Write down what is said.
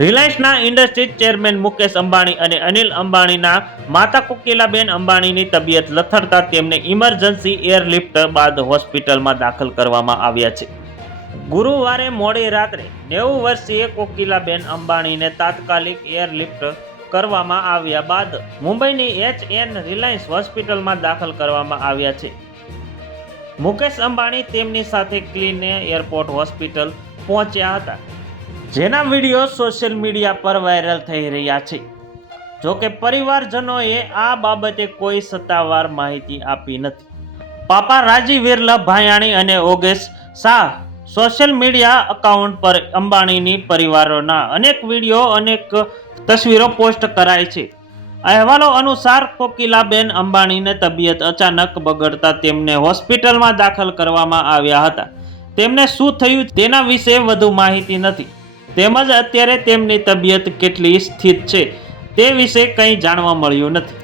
રિલાયન્સના industries chairman Mukesh Ambani અને અનિલ અંબાણીના માતા કોકિલાબેન અંબાણીની તબિયત લથડતા તેમને ઇમરજન્સી એરલિફ્ટ બાદ હોસ્પિટલમાં દાખલ કરવામાં આવ્યા છે. ગુરુવારે મોડી રાત્રે નેવું વર્ષીય કોકિલાબેન અંબાણીને તાત્કાલિક એરલિફ્ટ કરવામાં આવ્યા બાદ મુંબઈની એચ એન રિલાયન્સ હોસ્પિટલમાં દાખલ કરવામાં આવ્યા છે. મુકેશ અંબાણી તેમની સાથે ક્લીન એરપોર્ટ હોસ્પિટલ પહોંચ્યા હતા. જેના વીડિયો સોશિયલ મીડિયા પર વાયરલ થઈ રહ્યા છે. જોકે પરિવારજનોએ આ બાબતે કોઈ સત્તાવાર માહિતી આપી નથી. પાપા રાજી વિરલા ભાયાણી અને Ogesh Shah social media account પર અંબાણીની પરિવારોના અનેક વીડિયો, અનેક તસવીરો પોસ્ટ કરાય છે. અહેવાલો અનુસાર કોકિલાબેન અંબાણીને તબિયત અચાનક બગડતા તેમને હોસ્પિટલમાં દાખલ કરવામાં આવ્યા હતા. તેમને શું થયું તેના વિશે વધુ માહિતી નથી. તેમજ અત્યારે તેમની તબિયત કેટલી સ્થિત છે તે વિશે કંઈ જાણવા મળ્યું નથી.